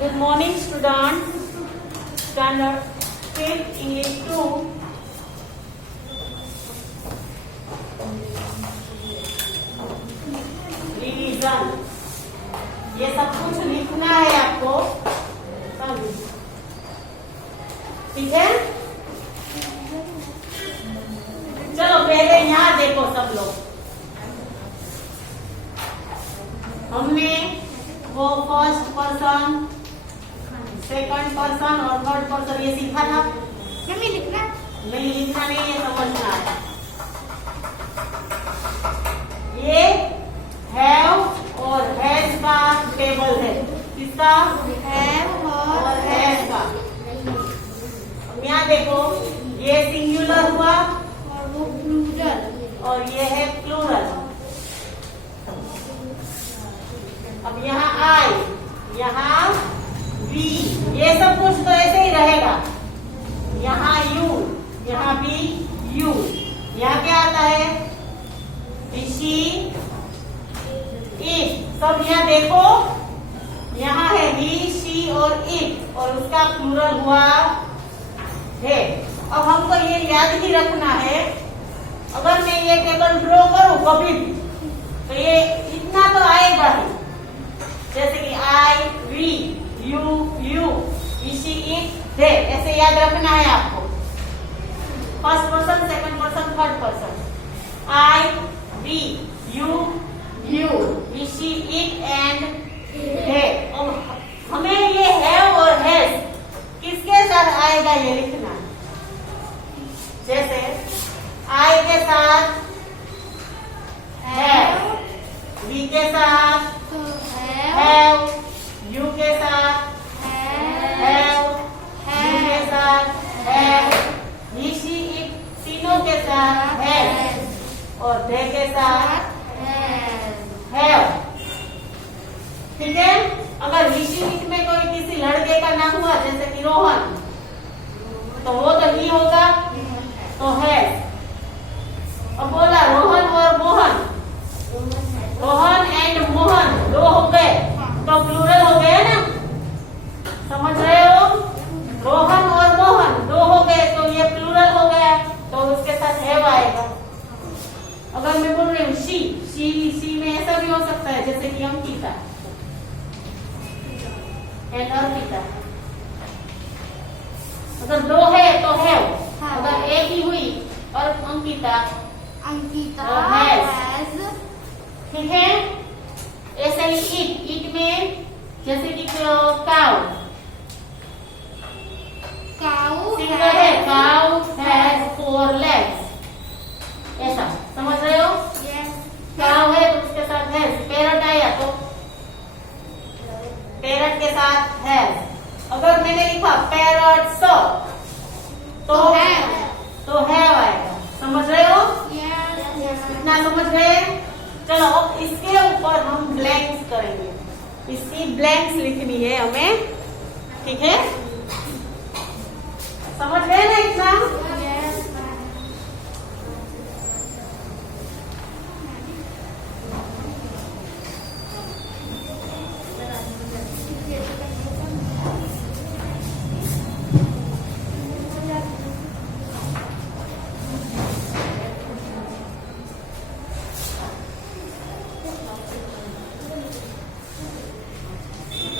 Good morning, student. Standard 5th English 2. रिवीजन. ये सब कुछ लिखना है आपको. ठीक है. चलो पहले यहाँ देखो सब लोग. हमने वो फर्स्ट पर्सन, सेकंड पर्सन और थर्ड पर्सन ये सीखा था. नहीं लिखना नहीं है, समझना है. ये हैव और हैज का टेबल है. किसका? हैव और हैज का. अब यहाँ देखो, ये सिंगुलर हुआ और वो प्लूरल और ये है प्लूरल. अब यहाँ आई, यहाँ वी, ये सब कुछ तो ऐसे ही रहेगा. यहाँ यू, यहाँ भी यू. यहाँ क्या आता है? She, it. सब यहाँ देखो, यहाँ है ही, शी और इट और उसका प्लूरल हुआ है. अब हमको ये याद ही रखना है. अगर मैं ये टेबल ड्रॉ करूं कभी भी तो ये इतना तो आएगा ही. जैसे कि I, we, you, she, it, they. ऐसे याद रखना है आपको. First person, second person, third person. I, we, you, she, it and they. हमें ये है और हैज किसके साथ आएगा ये लिखना है. जैसे आई के साथ हैव, वी के साथ हैव, यू के साथ हैव, यू के साथ हैव, ही, शी, इट तीनों के साथ हैव और दे के साथ हैव. ठीक है. अगर ही, शी, इट में कोई किसी लड़के का नाम हुआ जैसे कि रोहन, तो वो तो ही होगा, तो है. अब बोला रोहन और मोहन, रोहन एंड मोहन दो हो गए तो प्लूरल हो गया ना. समझ रहे हो? रोहन और मोहन दो हो गए तो ये प्लूरल हो गया, तो उसके साथ हैव आएगा. अगर मैं बोल रही हूँ शी में ऐसा भी हो सकता है जैसे कि अंकिता एंड अर्पिता. अगर दो है तो हैव. अगर एक ही हुई और अंकिता हैज. ठीक है. ऐसे ही इट में जैसे कि काउ सिंगल है. काउ हैज 4 legs. ऐसा समझ रहे हो? काउ है तो उसके साथ हैज. पैरट आया तो पैरट के साथ हैज. अगर मैंने लिखा पैरट सॉ तो हैव आएगा. समझ रहे हो? इतना समझ गए? चलो अब इसके ऊपर हम ब्लैंक्स करेंगे. इसकी ब्लैंक्स लिखनी है हमें. ठीक है. समझ गए ना इतना?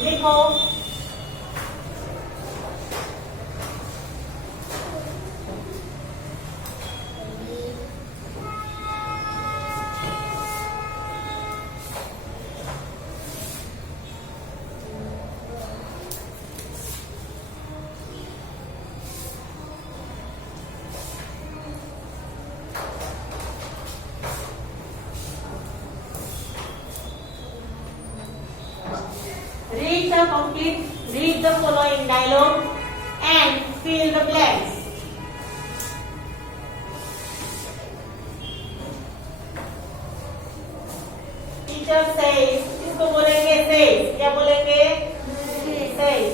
लिखो. Read the following dialogue and fill the blanks. Teacher says, इसको बोलेंगे says. क्या बोलेंगे? Says.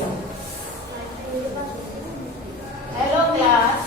Hello class.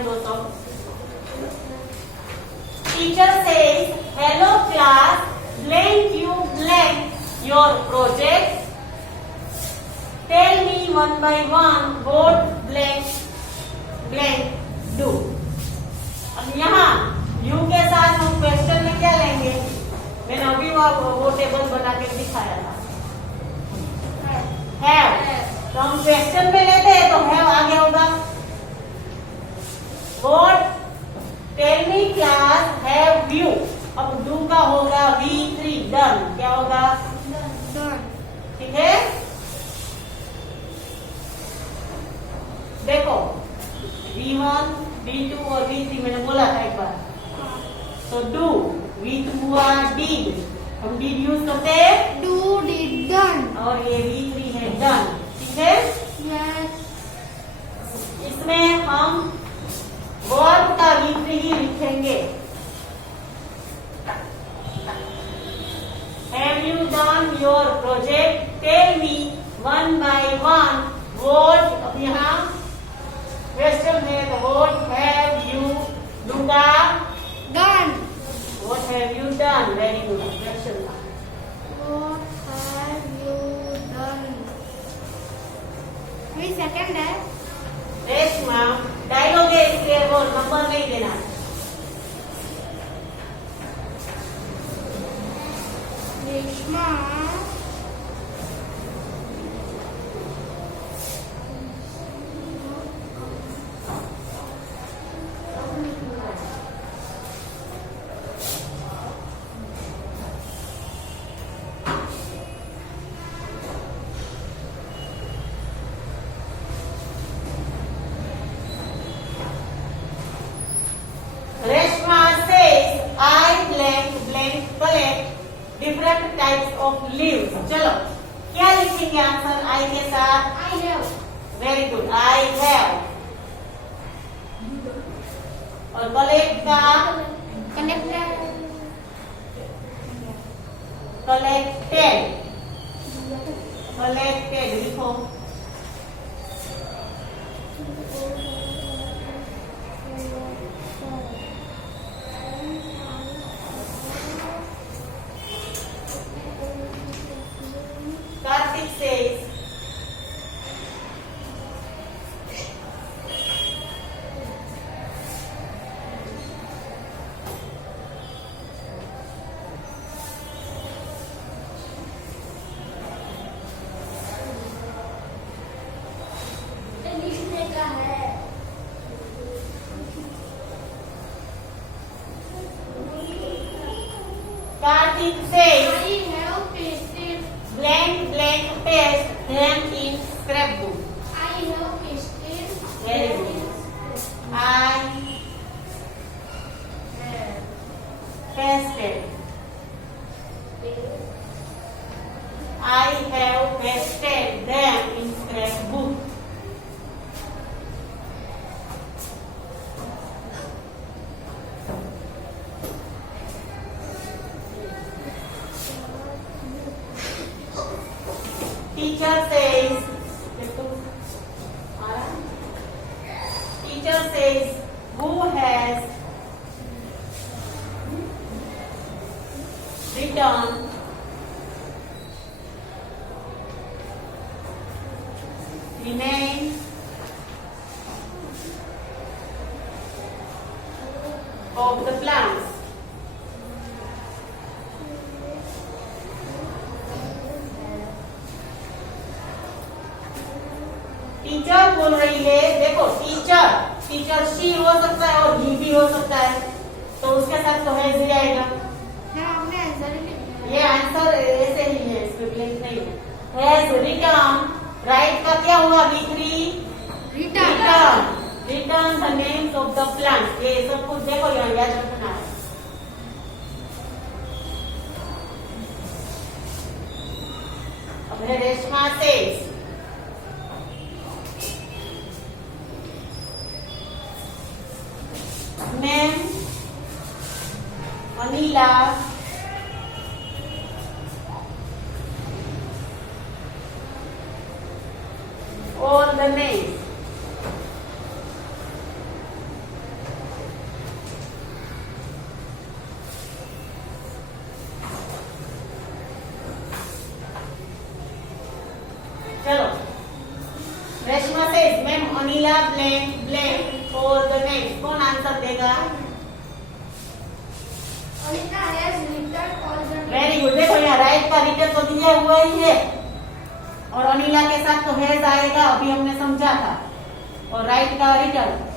हैं दोस्तों। Teacher says hello class, blank you blank your project, tell me one by one what blank blank do. अब यहाँ यू के साथ हम क्वेश्चन में क्या लेंगे? मैंने अभी वो टेबल बना के दिखाया था, हैव। तो हम क्वेश्चन में लेते हैं तो हैव आगे होगा। What, tell me class, have you. अब डू का होगा V3 डन। क्या होगा? ठीक है। देखो V1, V2 और V3 मैंने बोला था एक बार। तो डू, V2 हुआ did, हम did यूज करते हैं, डू डिड डन। और ये V3 है डन। ठीक है। यस। इसमें हम वर्ब का V3 ही लिखेंगे। Have you done your project? Tell me one by one what। अब यहाँ क्वेश्चन है तो what have you done? Done. What have you done? Very good question। What have you done? अभी सेकंड है। रेशमा डायलॉग है इसलिए वो नंबर नहीं देना। Reshma says I blank blank collect different types of leaves। चलो क्या लिखेंगे आंसर आई के साथ? I have. Very good, I have. और कलेक्ट का कलेक्टेड। कलेक्टेड, कलेक्टेड लिखो। Karthik says लिखने का है। Karthik says I have pasted। blank blank paste them in scrapbook। I have pasted। Very good। I pasted, I have pasted them in scrapbook। Teacher says, teacher says, who has written the name of the plants? Teacher बोल रही है। देखो teacher, teacher she हो सकता है और ही भी हो सकता है, तो उसके साथ तो है जी आएगा। आपने आंसर ही लिखा है। ये आंसर ऐसे ही है, इसमें ब्लैंक नहीं है। हैज रिटर्न, राइट का क्या हुआ? V3 return, return the names of the plant. ये सब कुछ देखो यहाँ याद रखना है। अब है Reshma says name vanilla, all the names Anila blank blank for the next. कौन आंसर देगा? Anita has written all the very good. देखो यहाँ राइट का रिटर्न तो दिया हुआ ही है और अनिला के साथ तो हैज आएगा, अभी हमने समझा था, और राइट का रिटर्न।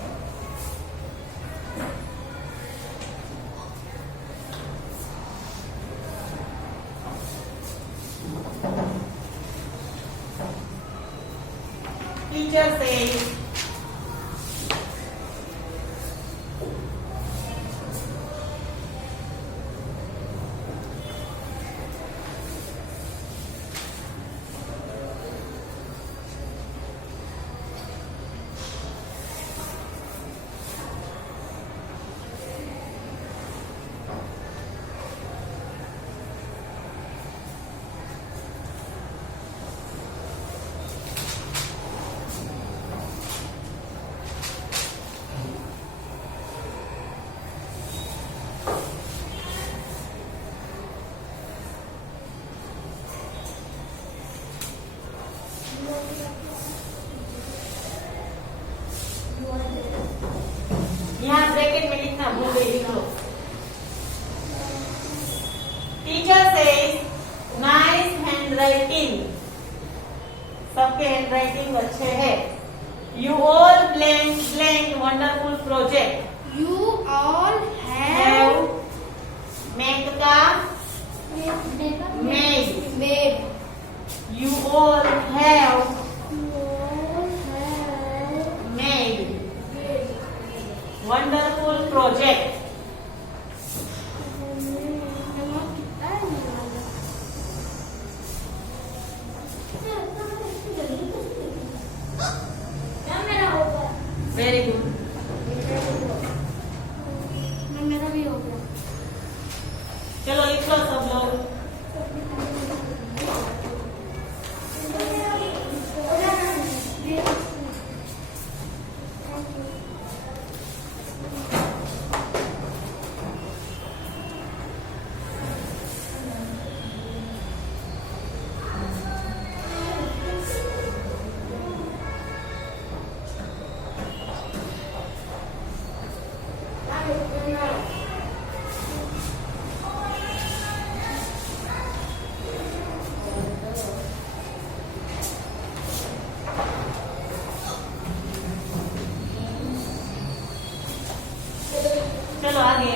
टीचर से यहाँ ब्रैकेट में लिखना भूल गई, लिख लो। टीचर से नाइस हैंड राइटिंग, सबके हैंड राइटिंग अच्छे है। You all blank blank wonderful project. You all have have make का made. Made. You all have You all have made made. Wonderful project. Memang kita yang merah होगा। Very good. मेरा भी हो गया। चलो लिख लो सब लोग। चलो आगे।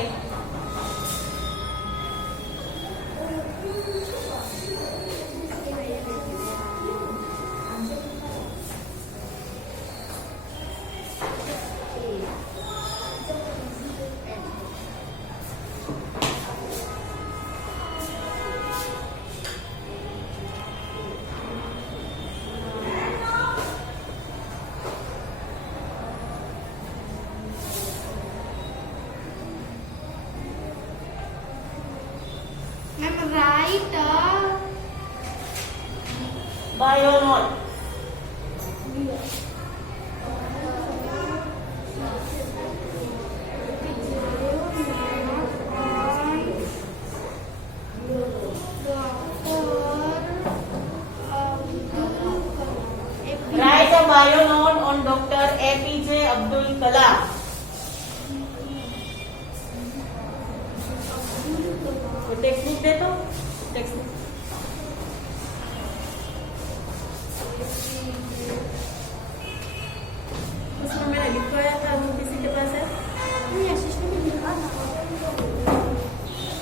Ma'am, write bio note. Write a bio note on doctor APJ Abdul Kalam. Textbook दे तो टेक्स्ट बुक। उसमें मैंने लिखवाया था, वो किसी के पास है?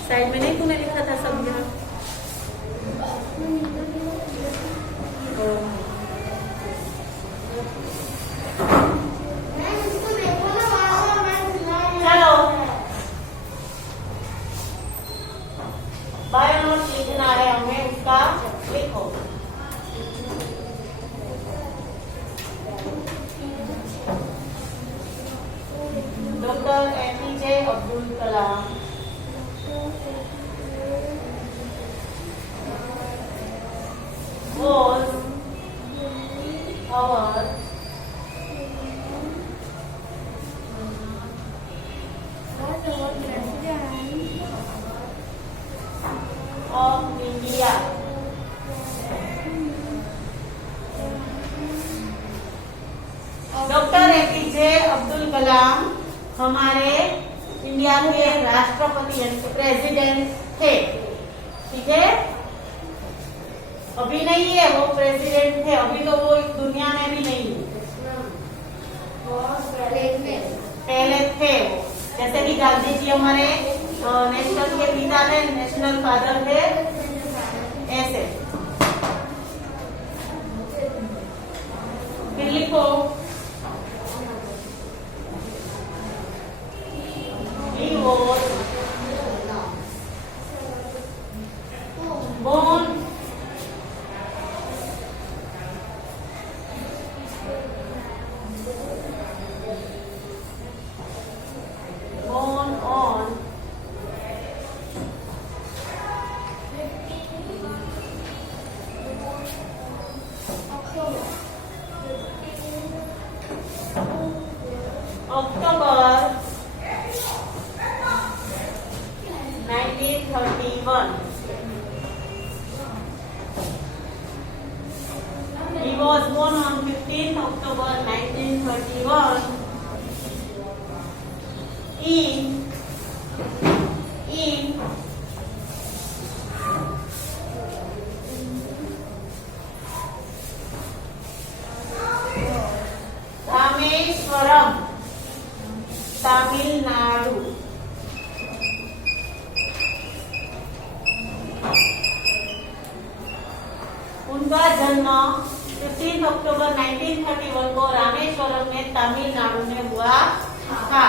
साइड में नहीं तूने लिखा था सब यहाँ? चलो बायो नोट लिखना है हमें, उसका लिखो। Doctor APJ Abdul Kalam was our of India. Dr. कलाम हमारे इंडिया के राष्ट्रपति यानी प्रेसिडेंट थे। ठीक है, अभी नहीं है वो प्रेसिडेंट थे, अभी तो वो दुनिया में भी नहीं है, पहले थे वो। जैसे कि गांधी जी हमारे नेशनल के पिता थे, नेशनल फादर थे, ऐसे। फिर लिखो he was born on October 1931. He was born on 15th October 1931 in Rameswaram, Tamil Nadu. उनका जन्म 15 अक्टूबर 1931 को रामेश्वरम में तमिलनाडु में हुआ था।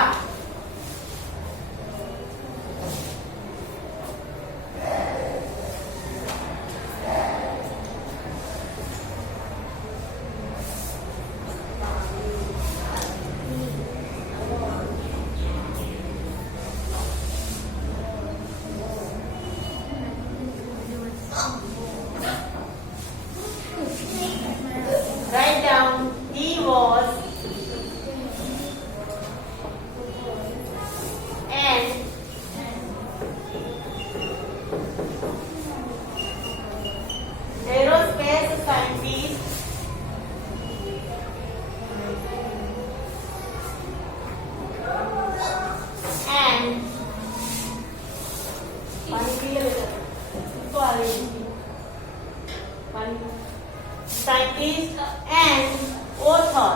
Write down he was an aerospace scientist and scientist and author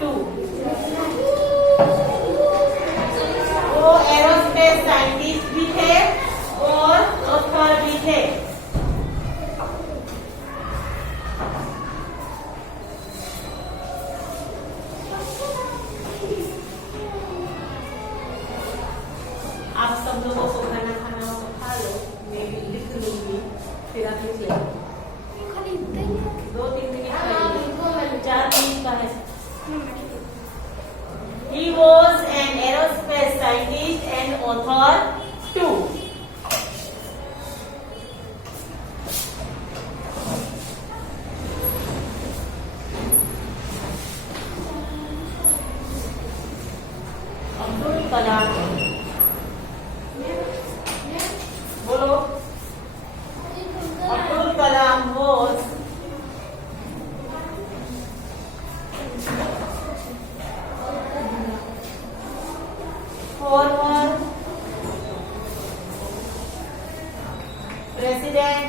too. वो एरोस्पेस साइंटिस्ट भी थे और ऑथर भी थे। आप सब लोगों को खाना खाना हो खा लो, मैं भी लिख लूंगी, फिर आप लिख लेना। 2-3 मिनट 4 मिनट का है। He was an aerospace scientist and author too. Abdul कलाम, बोलो। अब्दुल Kalam was former President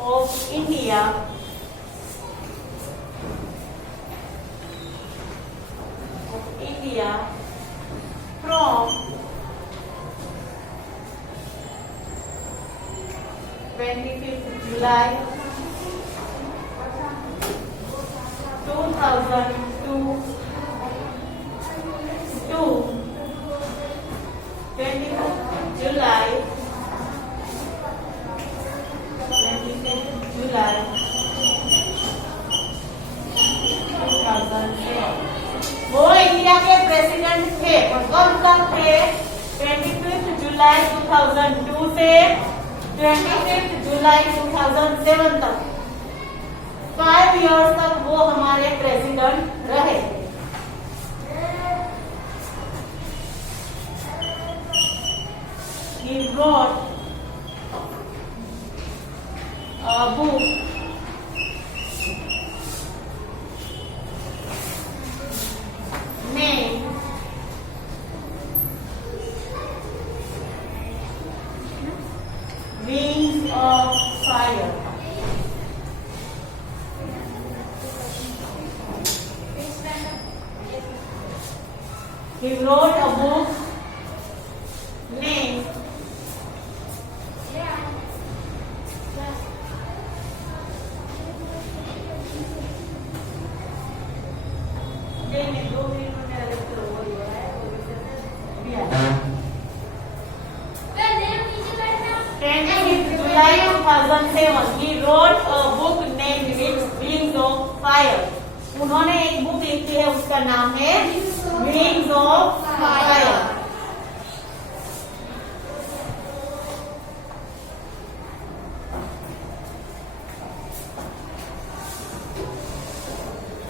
of India from 25th July 2002 to 25th July 2007। वो इंडिया के प्रेसिडेंट थे और कब तक थे? 25th जुलाई 2002 से 25th जुलाई 2007 तक, 5 इयर्स तक वो हमारे प्रेसिडेंट रहे। He wrote a He wrote a book named July 2007 he wrote a book named Wings of Fire. उन्होंने एक बुक लिखी है, उसका नाम है Wings of Fire.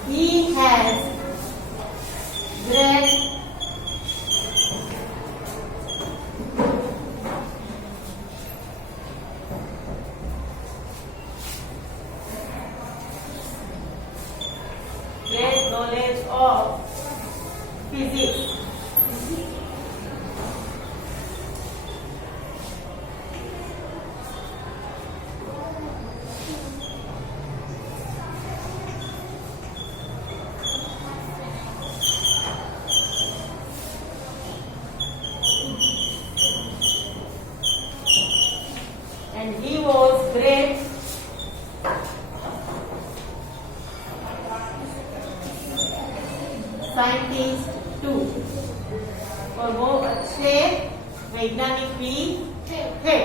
He has great knowledge of physics. And he was great scientist too, और वो अच्छे वैज्ञानिक भी थे.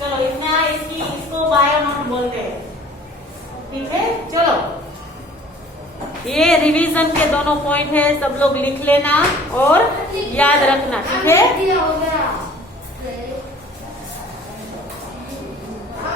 चलो इतना इसको बायोनॉट बोलते हैं. ठीक है, चलो ये रिवीजन के दोनों पॉइंट है, सब लोग लिख लेना और याद रखना. ठीक है.